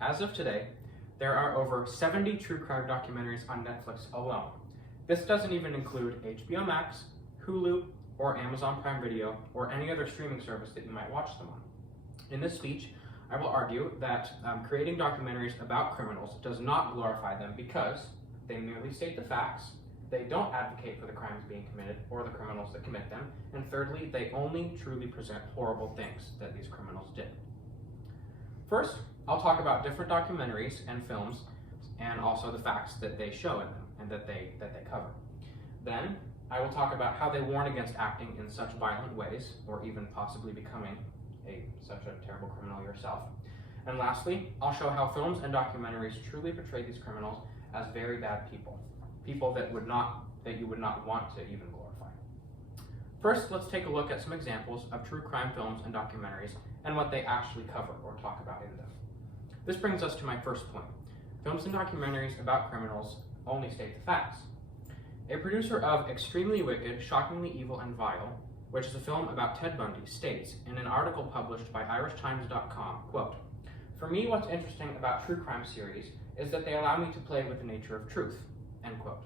As of today, there are over 70 true crime documentaries on Netflix alone. This doesn't even include HBO Max, Hulu, or Amazon Prime Video, or any other streaming service that you might watch them on. In this speech, I will argue that creating documentaries about criminals does not glorify them because they merely state the facts, they don't advocate for the crimes being committed or the criminals that commit them, and thirdly, they only truly present horrible things that these criminals did. First, I'll talk about different documentaries and films and also the facts that they show in them and that they cover. Then, I will talk about how they warn against acting in such violent ways or even possibly becoming such a terrible criminal yourself. And lastly, I'll show how films and documentaries truly portray these criminals as very bad people, people that you would not want to even glorify. First, let's take a look at some examples of true crime films and documentaries and what they actually cover or talk about in them. This brings us to my first point. Films and documentaries about criminals only state the facts. A producer of Extremely Wicked, Shockingly Evil and Vile, which is a film about Ted Bundy, states in an article published by irishtimes.com, quote, "For me, what's interesting about true crime series is that they allow me to play with the nature of truth," end quote.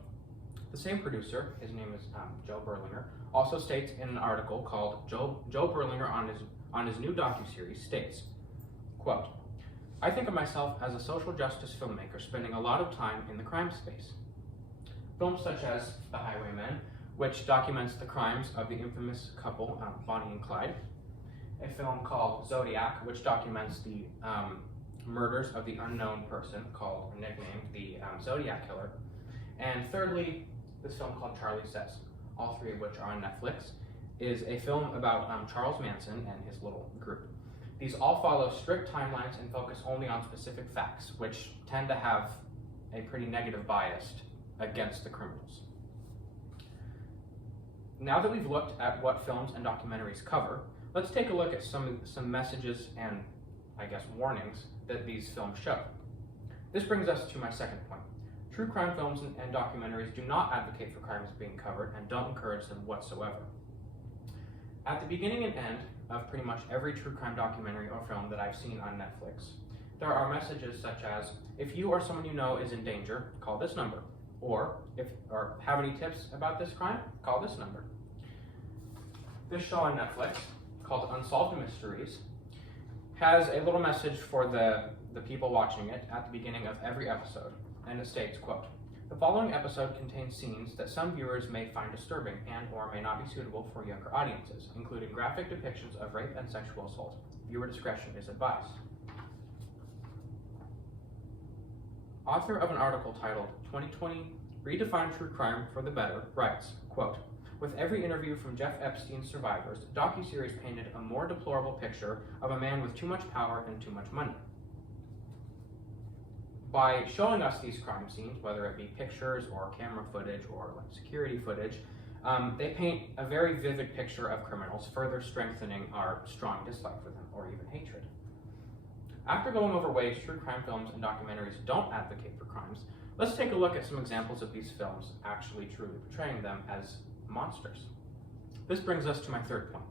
The same producer, his name is Joe Berlinger, also states in an article called Joe Berlinger on his new docuseries states, quote, "I think of myself as a social justice filmmaker spending a lot of time in the crime space." Films such as The Highwaymen, which documents the crimes of the infamous couple, Bonnie and Clyde. A film called Zodiac, which documents the murders of the unknown person nicknamed the Zodiac Killer. And thirdly, this film called Charlie Says, all three of which are on Netflix, is a film about Charles Manson and his little group. These all follow strict timelines and focus only on specific facts, which tend to have a pretty negative bias against the criminals. Now that we've looked at what films and documentaries cover, let's take a look at some messages and, I guess, warnings that these films show. This brings us to my second point. True crime films and documentaries do not advocate for crimes being covered and don't encourage them whatsoever. At the beginning and end of pretty much every true crime documentary or film that I've seen on Netflix, there are messages such as, if you or someone you know is in danger, call this number. Or have any tips about this crime, call this number. This show on Netflix, called Unsolved Mysteries, has a little message for the people watching it at the beginning of every episode, and it states, quote, "The following episode contains scenes that some viewers may find disturbing and or may not be suitable for younger audiences, including graphic depictions of rape and sexual assault. Viewer discretion is advised." Author of an article titled 2020 Redefine True Crime for the Better writes, quote, "With every interview from Jeff Epstein's survivors, the docuseries painted a more deplorable picture of a man with too much power and too much money. By showing us these crime scenes, whether it be pictures or camera footage or security footage, they paint a very vivid picture of criminals, further strengthening our strong dislike for them or even hatred. After going over ways true crime films and documentaries don't advocate for crimes, let's take a look at some examples of these films actually truly portraying them as monsters. This brings us to my third point.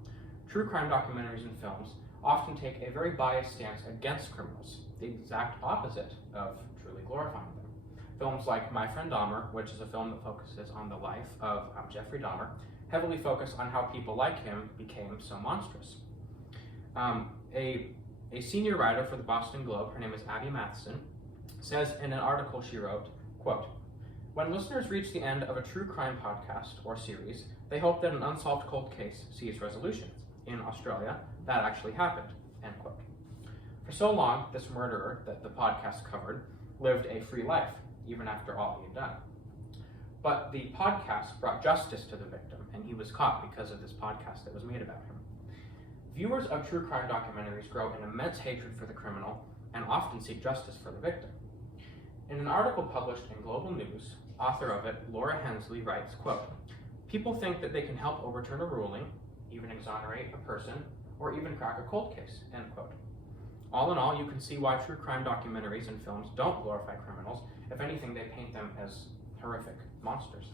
True crime documentaries and films often take a very biased stance against criminals, the exact opposite of truly glorifying them. Films like My Friend Dahmer, which is a film that focuses on the life of Jeffrey Dahmer, heavily focus on how people like him became so monstrous. A senior writer for the Boston Globe, her name is Abby Matheson, says in an article she wrote, quote, "When listeners reach the end of a true crime podcast or series, they hope that an unsolved cold case sees resolution. In Australia, that actually happened," end quote. For so long, this murderer that the podcast covered lived a free life, even after all he had done. But the podcast brought justice to the victim, and he was caught because of this podcast that was made about him. Viewers of true crime documentaries grow an immense hatred for the criminal and often seek justice for the victim. In an article published in Global News, author of it, Laura Hensley, writes, quote, "People think that they can help overturn a ruling, even exonerate a person, or even crack a cold case," end quote. All in all, you can see why true crime documentaries and films don't glorify criminals. If anything, they paint them as horrific monsters.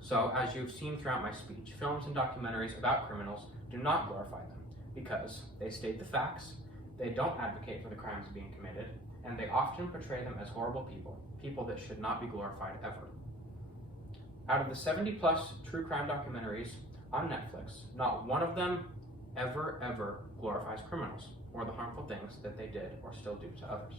So, as you've seen throughout my speech, films and documentaries about criminals do not glorify them because they state the facts, They don't advocate for the crimes being committed, and they often portray them as horrible people, people that should not be glorified ever. Out of the 70+ true crime documentaries on Netflix, not one of them ever glorifies criminals or the harmful things that they did or still do to others.